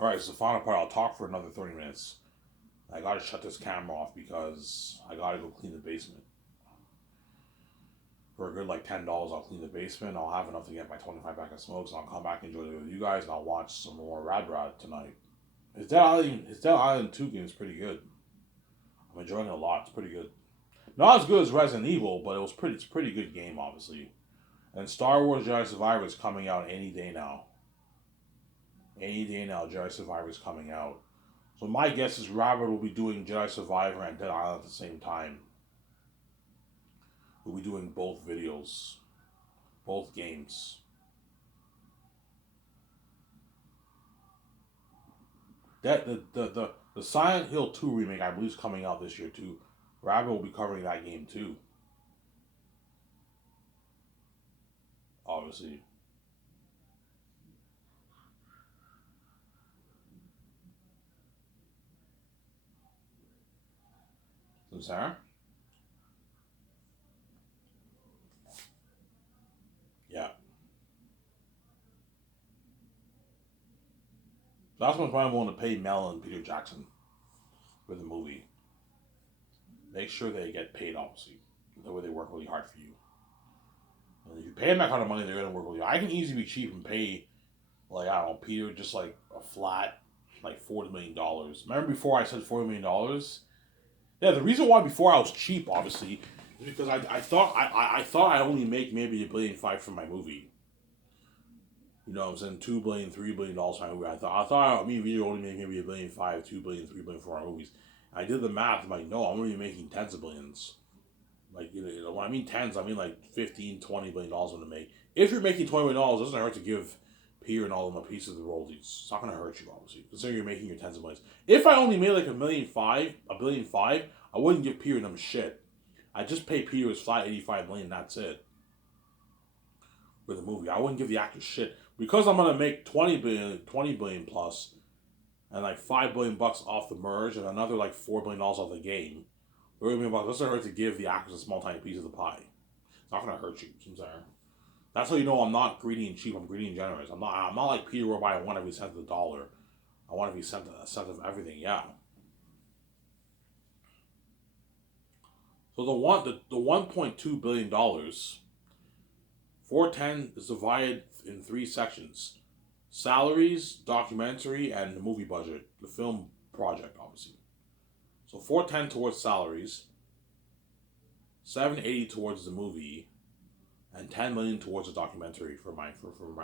Alright, so the final part, I'll talk for another 30 minutes. I gotta shut this camera off because I gotta go clean the basement. For a good like $10, I'll clean the basement. I'll have enough to get my 25 pack of smokes, and I'll come back and enjoy it with you guys, and I'll watch some more Rad Rad tonight. His Dead Island 2 game is pretty good. I'm enjoying it a lot. It's pretty good. Not as good as Resident Evil, but it's a pretty good game, obviously. And Star Wars Jedi Survivor is coming out any day now. Any day now, Jedi Survivor is coming out. So my guess is Robert will be doing Jedi Survivor and Dead Island at the same time. We'll be doing both videos, both games. That the Silent Hill 2 remake, I believe, is coming out this year too. Robert will be covering that game too. Obviously. So Sarah? Yeah. So that's much why I'm willing to pay Mel and Peter Jackson for the movie. Make sure they get paid, obviously. The way they work really hard for you. And if you pay them that kind of money, they're gonna work really hard. I can easily be cheap and pay, like, I don't know, Peter just like a flat, like $40 million. Remember before I said $40 million? Yeah, the reason why before I was cheap, obviously, is because I thought I only make maybe $1.5 billion for my movie. You know what I'm saying? $2 billion, $3 billion for my movie. I thought me and Vito only make maybe $1.5 billion, $2 billion, $3 billion for our movies. I did the math. I'm like, no, I'm gonna be making tens of billions. Like, when I mean tens, I mean like 15, $20 billion to make. If you're making $20 million, it doesn't hurt to give Peter and all of them a piece of the royalties. It's not gonna hurt you, obviously, considering you're making your tens of millions. If I only made like $1.5 billion, I wouldn't give Peter them shit. I just pay Peter his flat 85 million. That's it for the movie. I wouldn't give the actor shit because I'm gonna make 20 billion plus, and like $5 billion off the merge, and another like $4 billion off the game. $30 million. Doesn't hurt to give the actors a small tiny piece of the pie. It's not gonna hurt you. I'm sorry. That's how you know I'm not greedy and cheap. I'm greedy and generous. I'm not like Peter whereby I want every cent of the dollar. I want every cent of everything. Yeah. So the $1.2 billion, 410 is divided in three sections: salaries, documentary, and the movie budget, the film project, obviously. So 410 towards salaries, 780 towards the movie, and 10 million towards the documentary for my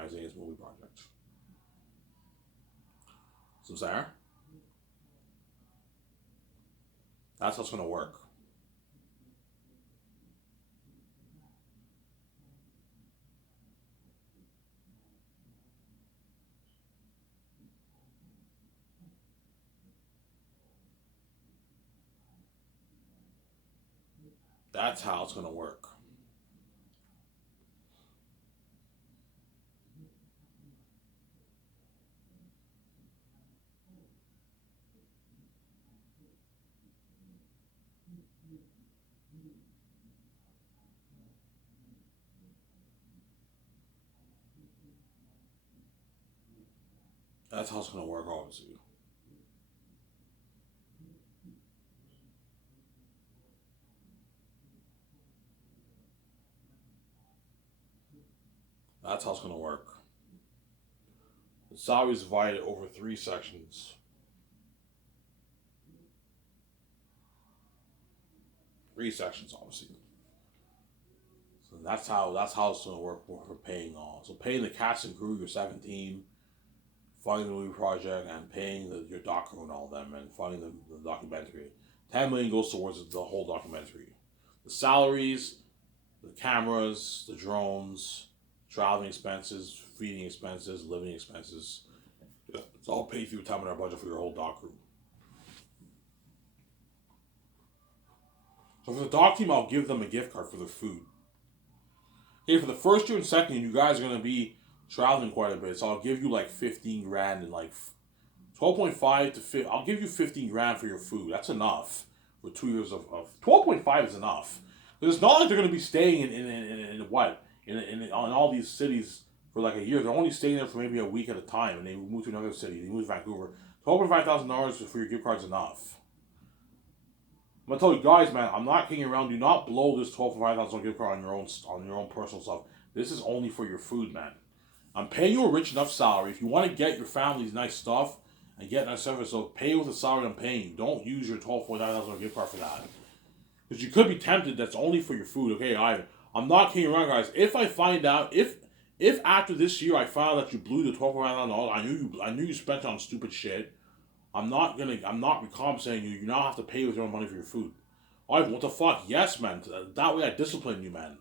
Zane's movie project. So Sarah, that's how it's gonna work. That's how it's gonna work. That's how it's gonna work, obviously. That's how it's gonna work. The salary is divided over three sections. Three sections, obviously. So that's how it's gonna work for paying all. So paying the cast and crew, your 17, funding the movie project, and paying your doc crew and all of them, and funding the documentary. 10 million goes towards the whole documentary. The salaries, the cameras, the drones, traveling expenses, feeding expenses, living expenses. It's all paid through time in our budget for your whole doc crew. So for the doc team, I'll give them a gift card for their food. Okay, for the first year and second year, you guys are gonna be traveling quite a bit, so I'll give you like 15 grand and like 12.5 to 50. I'll give you 15 grand for your food. That's enough for 2 years of 12.5 is enough. Because it's not like they're gonna be staying in what in all these cities for like a year. They're only staying there for maybe a week at a time, and they move to another city. They move to Vancouver. $12,000 for your gift card is enough. I'm gonna tell you guys, man. I'm not kidding around. Do not blow this $12,000 gift card on your own personal stuff. This is only for your food, man. I'm paying you a rich enough salary. If you want to get your family's nice stuff and get nice service, so pay with the salary I'm paying you. Don't use your $12,000 gift card for that. Because you could be tempted. That's only for your food. Okay, I'm not kidding around, guys. If I find out, if after this year I find out that you blew the $12,000, I knew you spent it on stupid shit. I'm not recompensating you. You now have to pay with your own money for your food. What the fuck? Yes, man. That way I discipline you, man.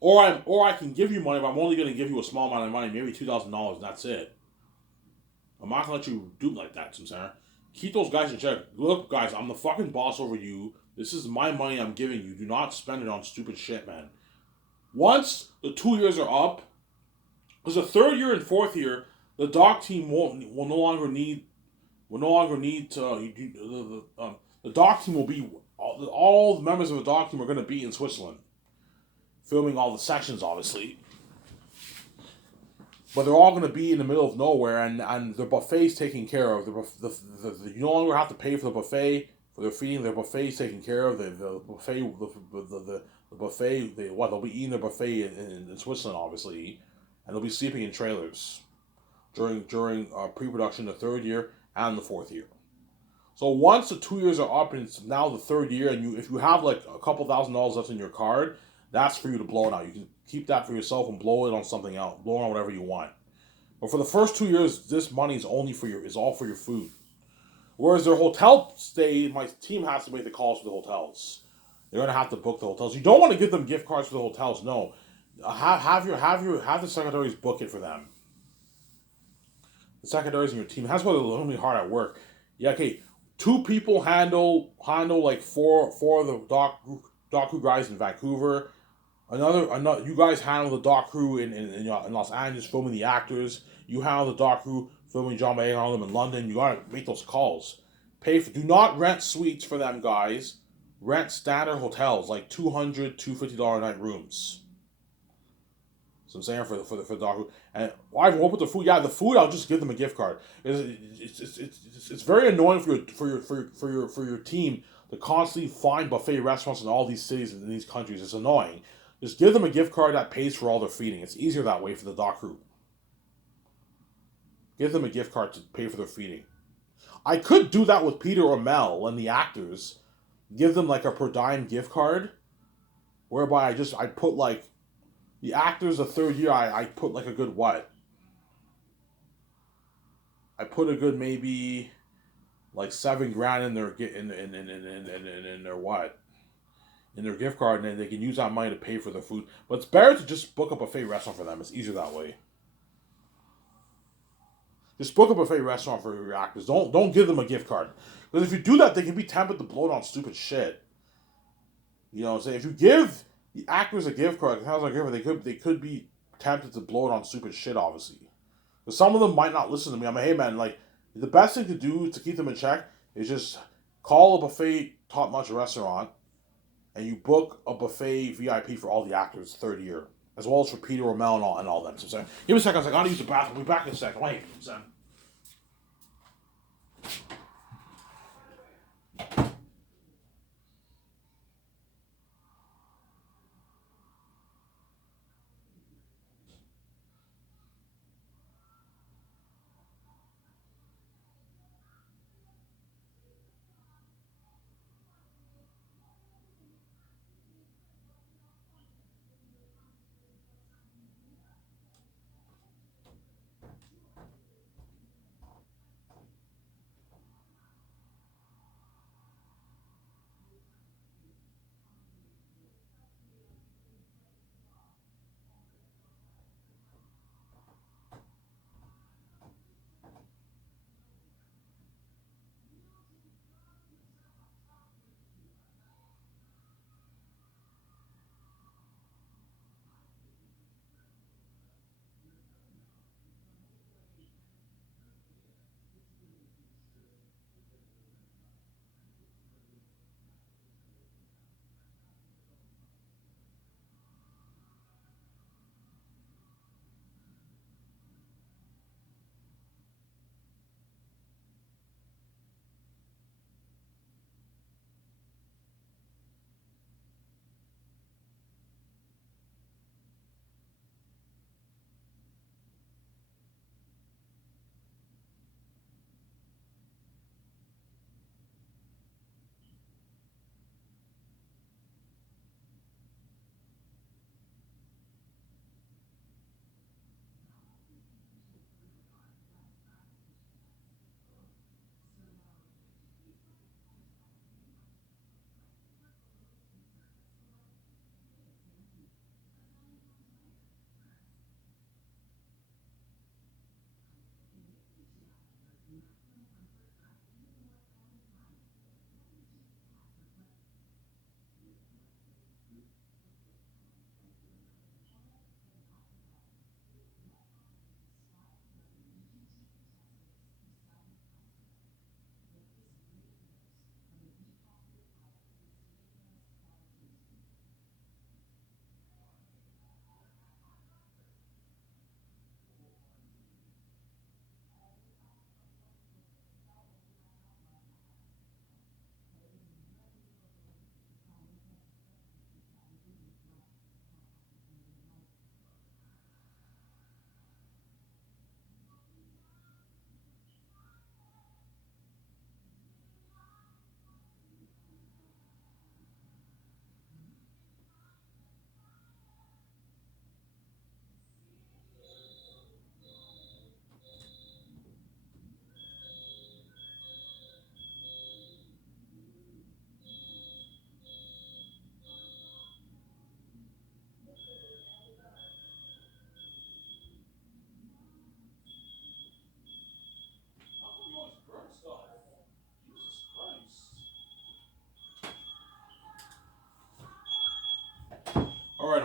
Or I can give you money, but I'm only gonna give you a small amount of money, maybe $2,000, and that's it. I'm not gonna let you do it like that, Sarah. Keep those guys in check. Look, guys, I'm the fucking boss over you. This is my money I'm giving you. Do not spend it on stupid shit, man. Once the 2 years are up, because the third year and fourth year, the doc team will no longer need to. The doc team will be all the members of the doc team are going to be in Switzerland, filming all the sections, obviously. But they're all going to be in the middle of nowhere, and the buffet's taken care of. You no longer have to pay for the buffet for their feeding. Their buffet's taken care of. The buffet. They'll be eating their buffet in Switzerland, obviously, and they'll be sleeping in trailers during pre-production the third year and the fourth year. So once the 2 years are up and it's now the third year, and if you have like a couple $1,000s left in your card, that's for you to blow it out. You can keep that for yourself and blow it on something else, blow it on whatever you want. But for the first 2 years, this money is all for your food. Whereas their hotel stay, my team has to make the calls for the hotels. They're gonna have to book the hotels. You don't want to give them gift cards for the hotels. No, have the secretaries book it for them. The secretaries in your team. That's why they're really hard at work. Yeah, okay. 2 people handle like four of the doc crew guys in Vancouver. Another you guys handle the doc crew in Los Angeles filming the actors. You handle the doc crew filming John Boyega and them in London. You gotta make those calls. Do not rent suites for them guys. Rent standard hotels like $200, $250 a night rooms. So I'm saying for the doc, and I've opened the food. Yeah, the food I'll just give them a gift card. It's very annoying for your team to constantly find buffet restaurants in all these cities and in these countries. It's annoying. Just give them a gift card that pays for all their feeding. It's easier that way for the doc crew. Give them a gift card to pay for their feeding. I could do that with Peter or Mel and the actors. Give them like a per dime gift card, whereby I put like. The actors, the third year, I put like a good what? I put a good maybe like $7,000 in their in their what? In their gift card, and then they can use that money to pay for their food. But it's better to just book a buffet restaurant for them. It's easier that way. Just book a buffet restaurant for your actors. Don't give them a gift card, because if you do that, they can be tempted to blow it on stupid shit. You know what I'm saying? If you give the actors a gift card, they could be tempted to blow it on stupid shit, obviously. But some of them might not listen to me. I'm like, hey man, like, the best thing to do to keep them in check is just call a buffet top-notch restaurant and you book a buffet VIP for all the actors third year, as well as for Peter O'Mell and all them. So I'm saying, give me a second, I gotta use the bathroom. We'll be back in a second. Wait, son.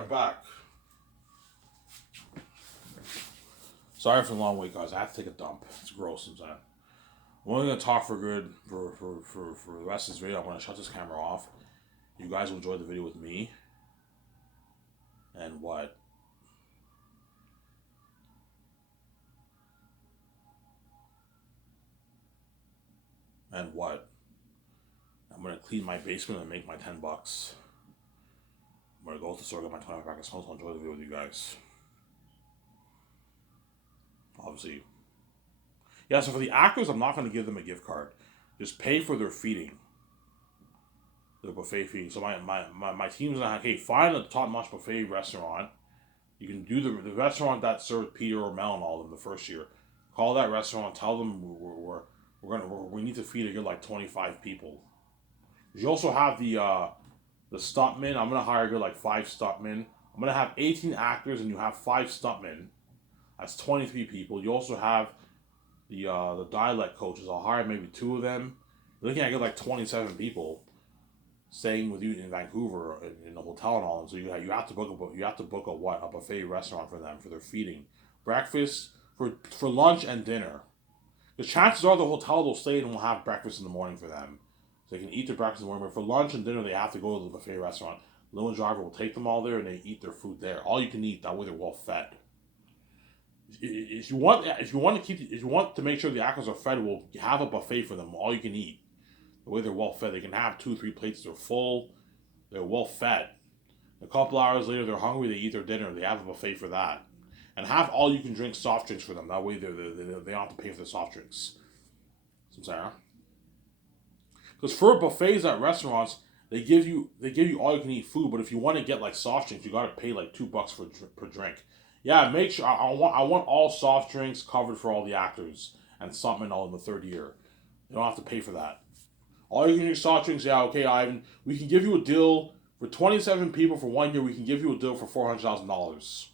right back. Sorry for the long wait, guys. I have to take a dump. It's gross sometimes. I'm only gonna talk for good for the rest of this video. I'm gonna shut this camera off. You guys will enjoy the video with me. And what? And what? I'm gonna clean my basement and make my $10. I'm gonna go to the store, get my 20 pack of smokes. I'll enjoy the video with you guys. Obviously. Yeah, so for the actors, I'm not gonna give them a gift card. Just pay for their feeding. Their buffet feeding. So my team's gonna okay, find a top-notch buffet restaurant. You can do the restaurant that served Peter or Mel and all of them the first year. Call that restaurant, tell them we need to feed a good like 25 people. You also have the stuntmen. I'm gonna hire a good like 5 stuntmen. I'm gonna have 18 actors and you have 5 stuntmen. That's 23 people. You also have the dialect coaches. I'll hire maybe 2 of them. You're looking at like 27 people staying with you in Vancouver in a hotel and all. So you have to book a buffet restaurant for them for their feeding, breakfast for lunch and dinner. The chances are the hotel will stay and will have breakfast in the morning for them. So they can eat their breakfast in the morning, but for lunch and dinner they have to go to the buffet restaurant. Lil and Driver will take them all there and they eat their food there. All you can eat, that way they're well fed. If you want to make sure the actors are fed, we'll have a buffet for them. All you can eat. The way they're well fed, they can have 2-3 plates. They're full. They're well fed. A couple hours later, they're hungry. They eat their dinner. They have a buffet for that, and have all you can drink soft drinks for them. That way, they don't have to pay for the soft drinks. Sarah, because for buffets at restaurants, they give you all you can eat food. But if you want to get like soft drinks, you got to pay like $2 per drink. Yeah, make sure I want all soft drinks covered for all the actors and something all in the 3rd year. You don't have to pay for that. All you can drink soft drinks, yeah, okay, Ivan. We can give you a deal for 27 people for 1 year. We can give you a deal for $400,000.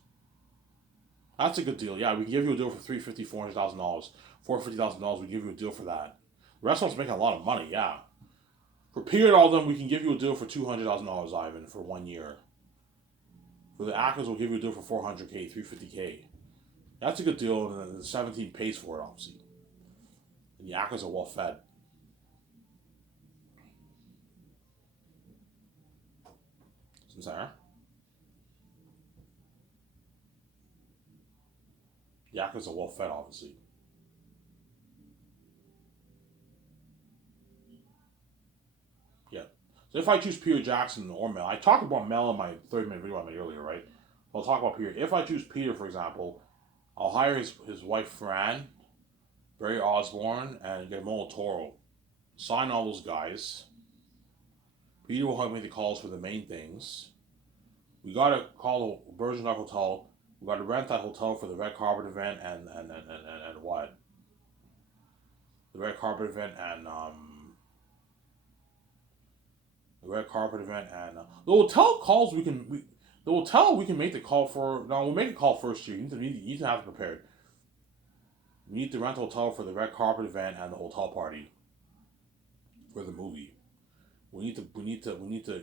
That's a good deal. Yeah, we can give you a deal for $350,000, $400,000, $450,000. We give you a deal for that. The restaurant's making a lot of money. Yeah. For Peter and all of them, we can give you a deal for $200,000, Ivan, for 1 year. For the actors, we'll give you a deal for $400K, $350K. That's a good deal, and the 17 pays for it, obviously. And the actors are well fed. Sarah? The actors are well fed, obviously. Yeah. So if I choose Peter Jackson or Mel, I talked about Mel in my 30-minute video I made earlier, right? I'll talk about Peter. If I choose Peter, for example, I'll hire his wife Fran, Barry Osborne, and Guillermo Toro. Sign all those guys. Peter will help make the calls for the main things. We gotta call the Virgin Rock Hotel. We gotta rent that hotel for the red carpet event and what? The red carpet event and the hotel calls we can make the call for. No, we'll make a call first year. You need to have it prepared. We need to rent a hotel for the red carpet event and the hotel party for the movie. We need to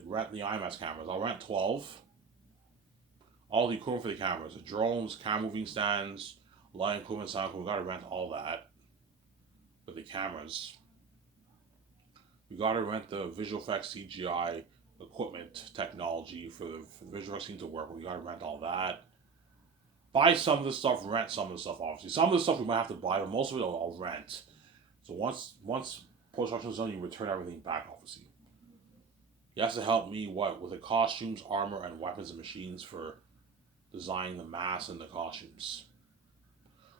rent the IMAX cameras. I'll rent 12. All the equipment for the cameras, the drones, camera moving stands, lighting equipment, sound equipment. We gotta rent all that for the cameras. We gotta rent the visual effects CGI equipment technology for the visual effects to work. We gotta rent all that. Buy some of the stuff, rent some of the stuff. Obviously, some of the stuff we might have to buy, but most of it I'll rent. So once post-production is done, you return everything back. Obviously, he has to help me with the costumes, armor, and weapons and machines for designing the masks and the costumes.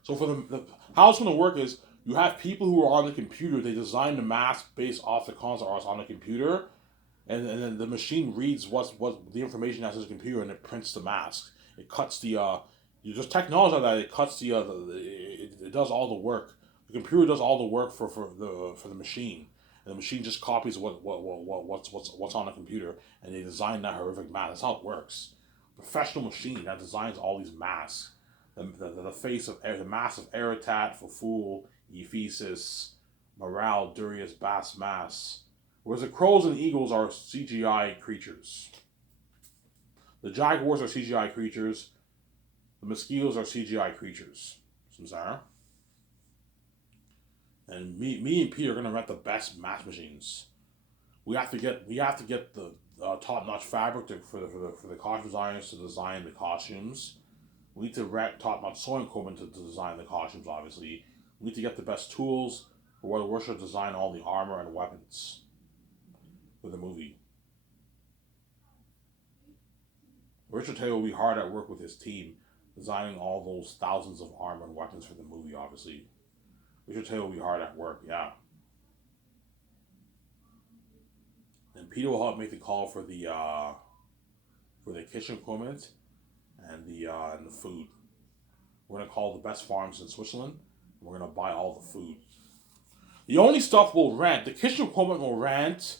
So for the how it's going to work is you have people who are on the computer. They design the mask based off the concept art on the computer, and then the machine reads what the information that's in the computer and it prints the mask. It cuts the you just technology like that. It cuts it does all the work. The computer does all the work for the machine, and the machine just copies what's on the computer, and they design that horrific mask. That's how it works. Professional machine that designs all these masks. The face of the mask of Eratat, Faful, Ephesus, Morale, Durius, Bass, Mass. Whereas the crows and eagles are CGI creatures. The jaguars are CGI creatures. The mosquitoes are CGI creatures. Samsara. And me and Peter are gonna rent the best match machines. We have to get the top notch fabric for the costume designers to design the costumes. We need to rent top notch sewing equipment to design the costumes. Obviously, we need to get the best tools for what the worship design all the armor and weapons for the movie. Richard Taylor will be hard at work with his team, designing all those thousands of armor and weapons for the movie. Obviously, Richard Taylor will be hard at work. Yeah. And Peter will help make the call for the kitchen equipment and the food. We're gonna call the best farms in Switzerland. And we're gonna buy all the food. The only stuff we'll rent, the kitchen equipment will rent.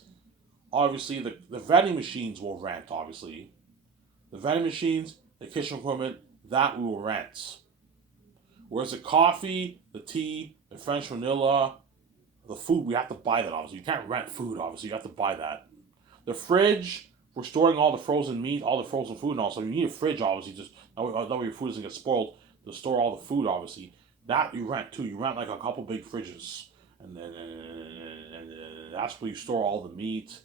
Obviously, the vending machines will rent. Obviously, the vending machines, the kitchen equipment, that we will rent. Whereas the coffee, the tea, the French vanilla, the food, we have to buy that. Obviously, you can't rent food. Obviously, you have to buy that. The fridge, we're storing all the frozen meat, all the frozen food, and all. So you need a fridge, obviously, just that way your food doesn't get spoiled. To store all the food, obviously, that you rent too. You rent like a couple big fridges, and then that's where you store all the meat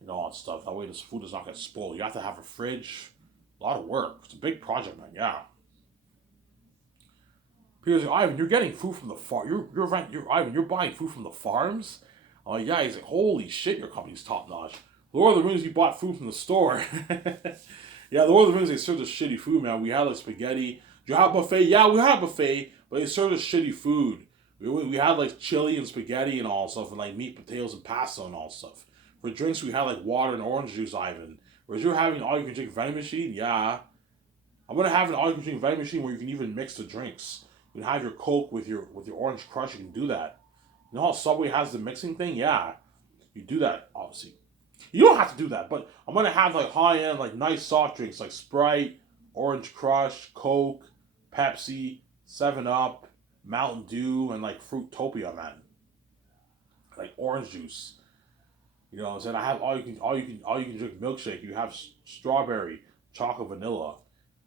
and all that stuff. That way, this food does not get spoiled. You have to have a fridge. A lot of work. It's a big project, man. Yeah. Because Ivan, you're getting food from the farm. Ivan, you're buying food from the farms. Oh yeah, he's like, holy shit, your company's top notch. Lord of the Rings, you bought food from the store. Yeah, Lord of the Rings, they served us shitty food, man. We had like spaghetti. Did you have a buffet? Yeah, we had a buffet, but they served us shitty food. We had like chili and spaghetti and all stuff, and like meat, potatoes, and pasta and all stuff. For drinks, we had like water and orange juice, Ivan. Whereas you're having an all you can drink vending machine, yeah. I'm gonna have an all you can drink vending machine where you can even mix the drinks. You can have your Coke with your orange crush. You can do that. You know how Subway has the mixing thing? Yeah, you do that. Obviously, you don't have to do that, but I'm gonna have like high end, like nice soft drinks like Sprite, Orange Crush, Coke, Pepsi, 7 Up, Mountain Dew, and like Fruitopia, man. Like orange juice. You know what I'm saying? I have all you can drink milkshake. You have strawberry, chocolate, vanilla.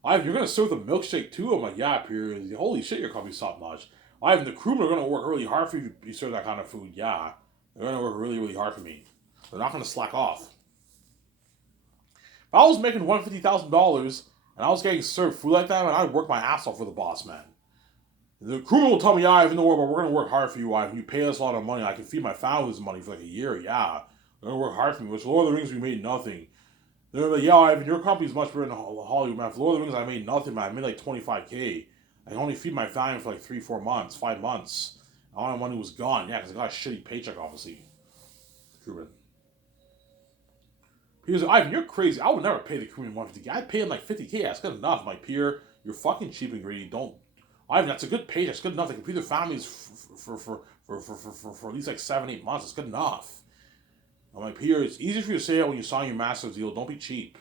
Ivan, you're gonna serve the milkshake too. I'm like, yeah, period. Holy shit, your company's top notch. Ivan, the crewmen are gonna work really hard for you if you serve that kind of food. Yeah, they're gonna work really, really hard for me. They're not gonna slack off. If I was making $150,000 and I was getting served food like that, man, I'd work my ass off for the boss, man. The crewman will tell me, yeah, Ivan, don't worry, but we're gonna work hard for you, Ivan. You pay us a lot of money. I can feed my family's money for like a year. Yeah, they're gonna work hard for me. Which Lord of the Rings, we made nothing. They're like, yeah, Ivan, your company's much better than Hollywood, man. For Lord of the Rings, I made nothing, man. I made like 25K. I can only feed my family for like 3-4 months, 5 months. All my money was gone. Yeah, because I got a shitty paycheck, obviously. Crewman. He was like, Ivan, you're crazy. I would never pay the crewman 150K. I'd pay him like 50K. That's good enough, my peer. You're fucking cheap and greedy. Don't. Ivan, that's a good paycheck. That's good enough. They can feed their families for at least like 7-8 months. It's good enough. I'm like, Peter, it's easy for you to say that when you sign your master's deal. Don't be cheap.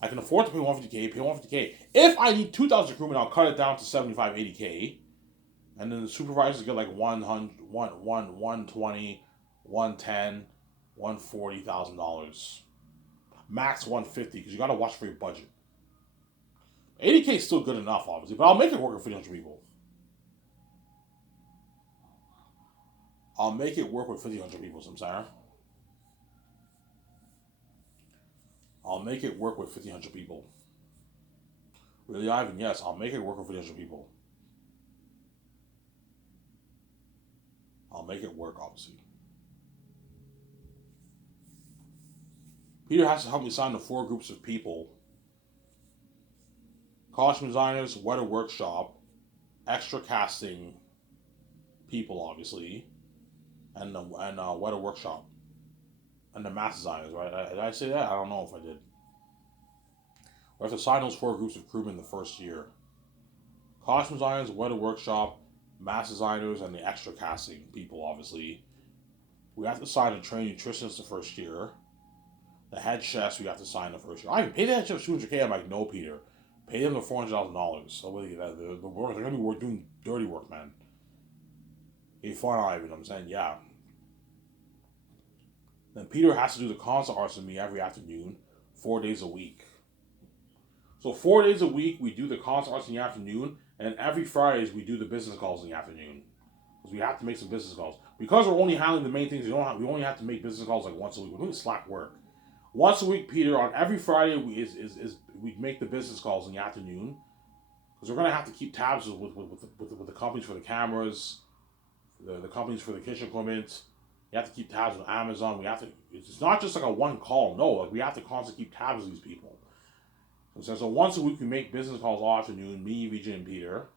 I can afford to pay 150K, pay 150K. If I need 2,000 crewmen, I'll cut it down to 75, 80K. And then the supervisors get like 120, 110, $140,000. Max 150, because you got to watch for your budget. 80K is still good enough, obviously, but I'll make it work with 300 people. I'll make it work with 1,500 people, Samsara. I'll make it work with 1,500 people. Really, Ivan? Yes, I'll make it work with 1,500 people. I'll make it work, obviously. Peter has to help me sign the 4 groups of people. Costume designers, Weta Workshop, extra casting people, obviously, and Weta Workshop. And the mass designers, right? Did I say that? I don't know if I did. We have to sign those 4 groups of crewmen the first year. Costume designers, Weta Workshop, mass designers, and the extra casting people, obviously. We have to sign and train nutritionists the first year. The head chefs we have to sign the first year. I can pay the head chefs 200K. I'm like, no, Peter. Pay them the $400,000. So they're going to be doing dirty work, man. Hey, fun, Ivan. I'm saying, yeah. Then Peter has to do the concert arts with me every afternoon, 4 days a week. So 4 days a week we do the concert arts in the afternoon, and every Fridays we do the business calls in the afternoon. Because we have to make some business calls. Because we're only handling the main things, we only have to make business calls like once a week. We're doing slack work. Once a week, Peter, on every Friday we make the business calls in the afternoon. Because we're gonna have to keep tabs with the companies for the cameras, the companies for the kitchen equipment. You have to keep tabs with Amazon. We have to. It's not just like a one call. No, like we have to constantly keep tabs with these people. So once a week we make business calls all afternoon. Me, VJ, and Peter,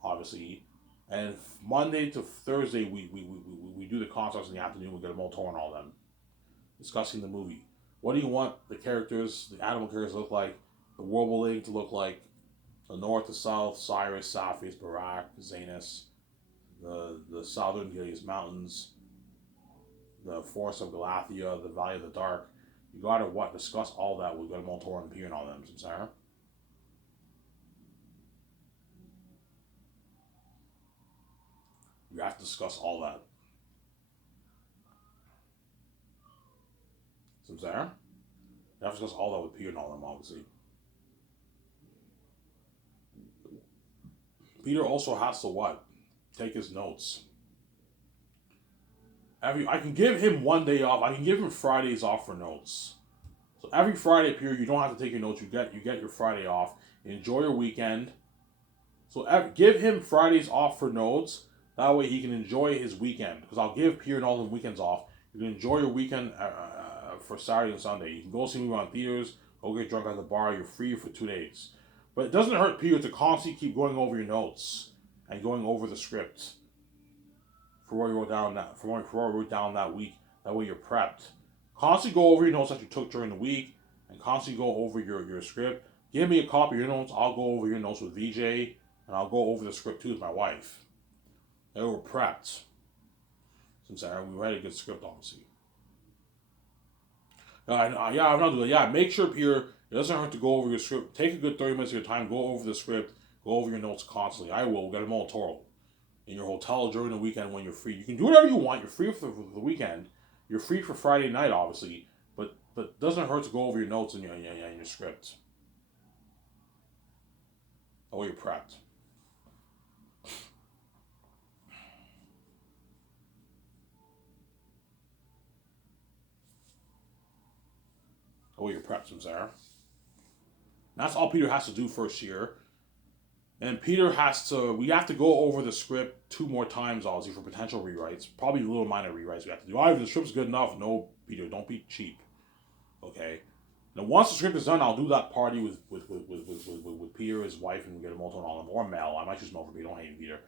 obviously, and Monday to Thursday we do the concerts in the afternoon. We get a motor and all them, discussing the movie. What do you want the characters, the animal characters, to look like? The world building to look like? The north, the south, Cyrus, Saphis, Barak, Zanus, the southern Gilead mountains, the forest of Galathia, the valley of the dark. You gotta discuss all that with Montor and Peter and all them, Sarah. You have to discuss all that. Sarah? You have to discuss all that with Peter and all them, obviously. Peter also has to take his notes. I can give him one day off. I can give him Fridays off for notes. So every Friday, Peter, you don't have to take your notes. You get your Friday off. Enjoy your weekend. So give him Fridays off for notes. That way he can enjoy his weekend. Because I'll give Peter and all the weekends off. You can enjoy your weekend for Saturday and Sunday. You can go see me on theaters. Go get drunk at the bar. You're free for 2 days. But it doesn't hurt Peter to constantly keep going over your notes and going over the script for what you wrote down that week. That way you're prepped. Constantly go over your notes that you took during the week, and constantly go over your script. Give me a copy of your notes. I'll go over your notes with VJ, and I'll go over the script too with my wife. And we're prepped. Since we write a good script, obviously. I'm not doing that. Yeah, make sure, Peter, it doesn't hurt to go over your script. Take a good 30 minutes of your time. Go over the script. Go over your notes constantly. I will. We'll get them all total. In your hotel during the weekend when you're free. You can do whatever you want. You're free for the weekend. You're free for Friday night, obviously. But it doesn't hurt to go over your notes and your script. That way you're prepped. That way you're prepped, Sarah. That's all Peter has to do first year. And Peter we have to go over the script 2 more times, obviously, for potential rewrites. Probably little minor rewrites we have to do. If the script's good enough, no, Peter, don't be cheap. Okay? Now, once the script is done, I'll do that party with Peter, his wife, and we get a Molto and all them. Or Mel. I might choose Mel for Peter. Don't hate Peter.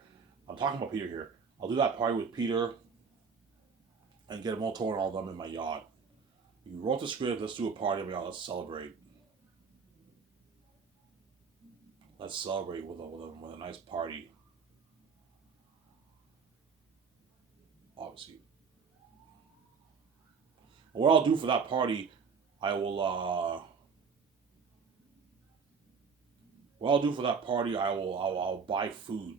I'm talking about Peter here. I'll do that party with Peter and get a Molto and all them in my yacht. You wrote the script, let's do a party in my yacht, let's celebrate. Let's celebrate with a nice party. Obviously. What I'll do for that party, I'll buy food,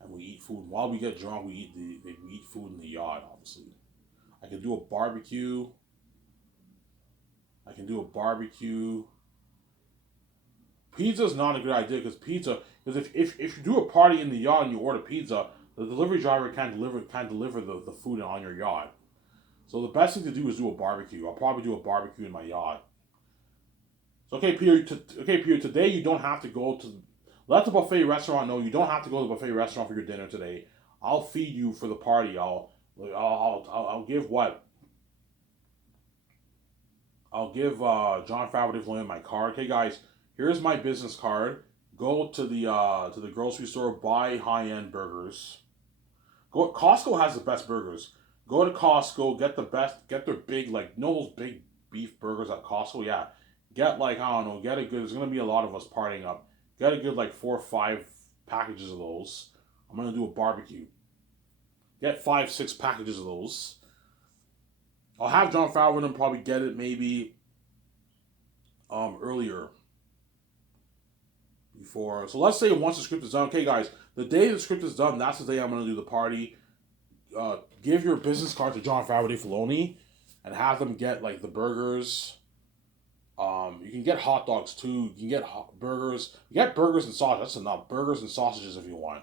and we eat food. While we get drunk, we eat food in the yacht. Obviously, I can do a barbecue. Pizza's not a good idea because if you do a party in the yacht and you order pizza, the delivery driver can't deliver the food on your yacht. So the best thing to do is do a barbecue. I'll probably do a barbecue in my yacht. So okay, Peter. Today you don't have to go to. Let the buffet restaurant know you don't have to go to the buffet restaurant for your dinner today. I'll feed you for the party. I'll give what? I'll give John Favreau my card. Okay, guys. Here's my business card. Go to the grocery store, buy high-end burgers. Costco has the best burgers. Go to Costco, get their big, those big beef burgers at Costco, yeah. Get get a good, there's going to be a lot of us partying up. Get a good 4 or 5 packages of those. I'm going to do a barbecue. Get 5, 6 packages of those. I'll have John Favreau probably get it maybe earlier. So let's say once the script is done, okay guys, the day the script is done, that's the day I'm going to do the party. Give your business card to John Favreau Filoni and have them get the burgers, You can get hot dogs too. You can get burgers. You get burgers and sausage. That's enough. Burgers and sausages if you want.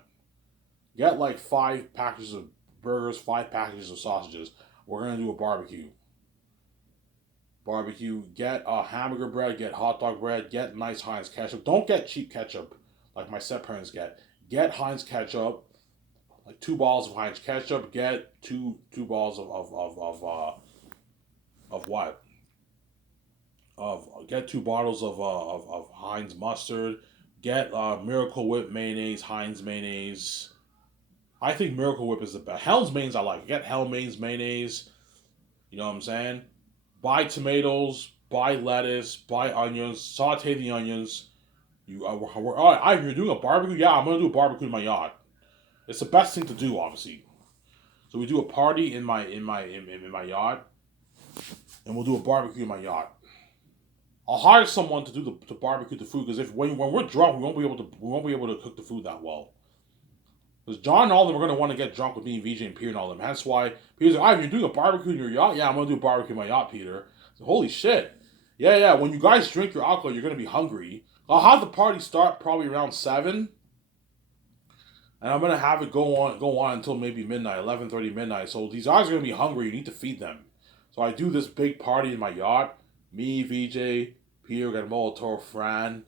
Get like 5 packages of burgers, 5 packages of sausages. We're gonna do a barbecue. Barbecue. Get hamburger bread. Get hot dog bread. Get nice Heinz ketchup. Don't get cheap ketchup like my step parents get. Get Heinz ketchup. Like 2 balls of Heinz ketchup. Get two balls of what? Of Get 2 bottles of Heinz mustard. Get Miracle Whip mayonnaise, Heinz mayonnaise. I think Miracle Whip is the best. Hell's Mayonnaise I like. Get Hellmann's mayonnaise. You know what I'm saying? Buy tomatoes, buy lettuce, buy onions, saute the onions. All right, you're doing a barbecue? Yeah, I'm gonna do a barbecue in my yacht. It's the best thing to do, obviously. So we do a party in my yacht, and we'll do a barbecue in my yacht. I'll hire someone to do to barbecue the food because if when we're drunk, we won't be able to cook the food that well. Because John and all of them are gonna want to get drunk with me and VJ and Peter and all of them. That's why Peter's like, you're doing a barbecue in your yacht? Yeah, I'm gonna do a barbecue in my yacht, Peter. So, holy shit. Yeah, yeah. When you guys drink your alcohol, you're gonna be hungry. I'll have the party start probably around 7, and I'm gonna have it go on until maybe midnight, 11:30 midnight. So these guys are gonna be hungry. You need to feed them. So I do this big party in my yacht. Me, VJ, Peter, Molitor, Fran,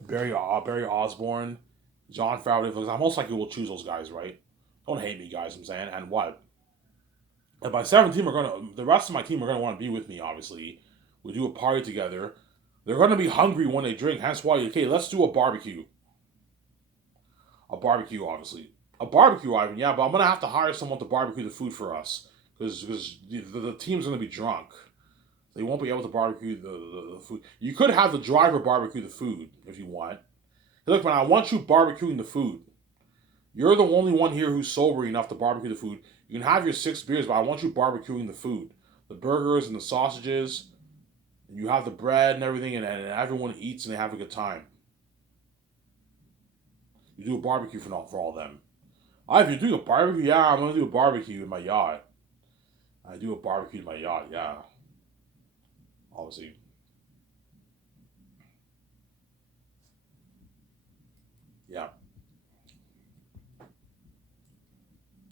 Barry Osborne, John Fowler. Because I'm most likely will choose those guys, right? Don't hate me, guys. I'm saying, and what? And by 17, the rest of my team are gonna want to be with me. Obviously, we do a party together. They're gonna be hungry when they drink. Hence why, okay, let's do a barbecue. A barbecue, obviously. A barbecue, Ivan. Yeah, but I'm gonna have to hire someone to barbecue the food for us because the team's gonna be drunk. They won't be able to barbecue the food. You could have the driver barbecue the food if you want. Hey, look, man, I want you barbecuing the food. You're the only one here who's sober enough to barbecue the food. You can have your 6 beers, but I want you barbecuing the food. The burgers and the sausages. And you have the bread and everything, and everyone eats and they have a good time. You do a barbecue for all of them. If you're doing a barbecue, yeah, I'm going to do a barbecue in my yacht. I do a barbecue in my yacht, yeah. Obviously. Yeah.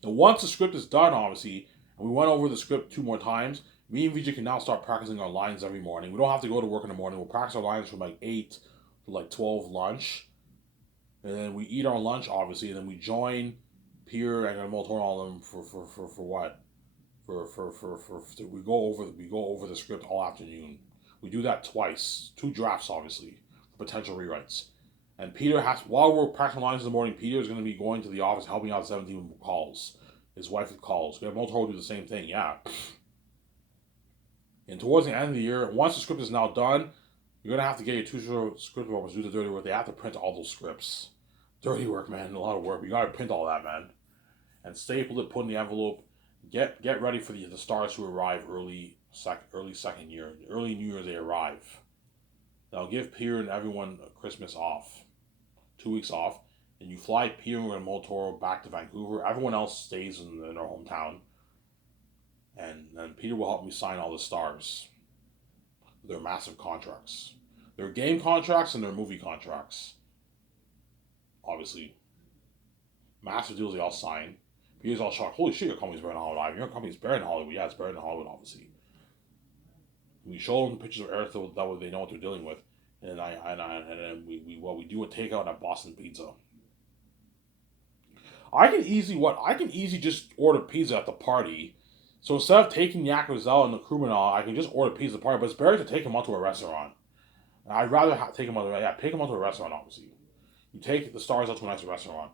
And once the script is done, obviously, and we went over the script 2 more times, me and VJ can now start practicing our lines every morning. We don't have to go to work in the morning. We'll practice our lines from like 8 to like 12 lunch. And then we eat our lunch, obviously, and then we join Pierre and Moltor all of them for what? We go over the script all afternoon. We do that twice, 2 drafts, obviously, for potential rewrites. And Peter while we're practicing lines in the morning, Peter is going to be going to the office helping out 17 calls. His wife with calls. Moltor will do the same thing, yeah. And towards the end of the year, once the script is now done, you're going to have to get your 2 script writers to do the dirty work. They have to print all those scripts. Dirty work, man. A lot of work. You got to print all that, man. And staple it, put in the envelope. Get ready for the stars who arrive early second year. Early New Year they arrive. Now give Peter and everyone Christmas off. 2 weeks off. And you fly Peter and Moltoro back to Vancouver. Everyone else stays in their hometown. And then Peter will help me sign all the stars. Their massive contracts. Their game contracts and their movie contracts. Obviously. Massive deals they all sign. Peter's all shocked. Holy shit, your company's buried in Hollywood. Your company's buried in Hollywood. Yeah, it's buried in Hollywood, obviously. We show them pictures of Earth that way they know what they're dealing with. And then we do a takeout at Boston Pizza. I can easily just order pizza at the party. So instead of taking Yakuza and the crewman I can just order pizza at the party. But it's better to take them out to a restaurant. I'd rather take them out to a restaurant, obviously. You take the stars out to a nice restaurant.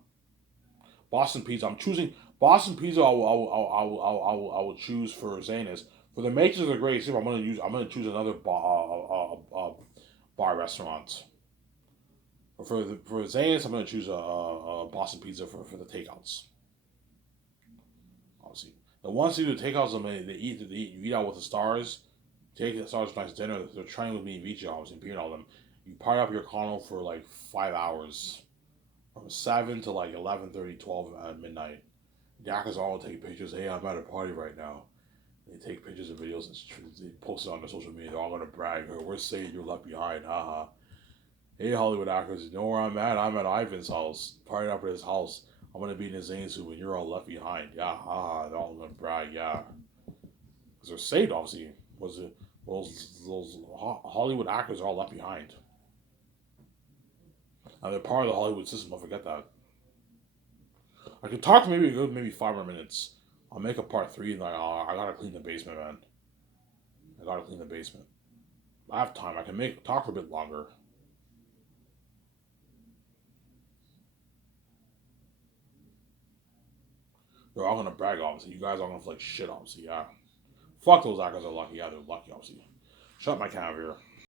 Boston Pizza. I'm choosing Boston Pizza. I will choose for Zanis. For the matrons of the Great Escape, I'm gonna choose another bar restaurant. For Zanis, I'm gonna choose a Boston Pizza for the takeouts. Obviously, the ones who do the takeouts, they eat. You eat out with the stars. Take the stars for nice dinner. They're training with me and Vici, obviously, and Peter and all them. You party up your condo for like 5 hours. From 7 to like 11:30, 12 at midnight. Yakuza all take pictures. Hey, I'm at a party right now. They take pictures and videos and they post it on their social media. They're all gonna brag. Oh, we're saying you're left behind. Haha. Hey, Hollywood actors, you know where I'm at? I'm at Ivan's house, partying up at his house. I'm gonna be in his Zane's when you're all left behind. Yeah, haha. They're all gonna brag. Yeah, because they're saved. Obviously, was it those Hollywood actors are all left behind. And they're part of the Hollywood system. Don't forget that. I could talk maybe a good maybe 5 more minutes. I'll make a part three. And like, I gotta clean the basement, man. I gotta clean the basement. I have time. I can make talk for a bit longer. They're all gonna brag, obviously. You guys are gonna feel like shit, obviously. Yeah. Fuck those actors are lucky. Yeah, they're lucky, obviously. Shut my camera here.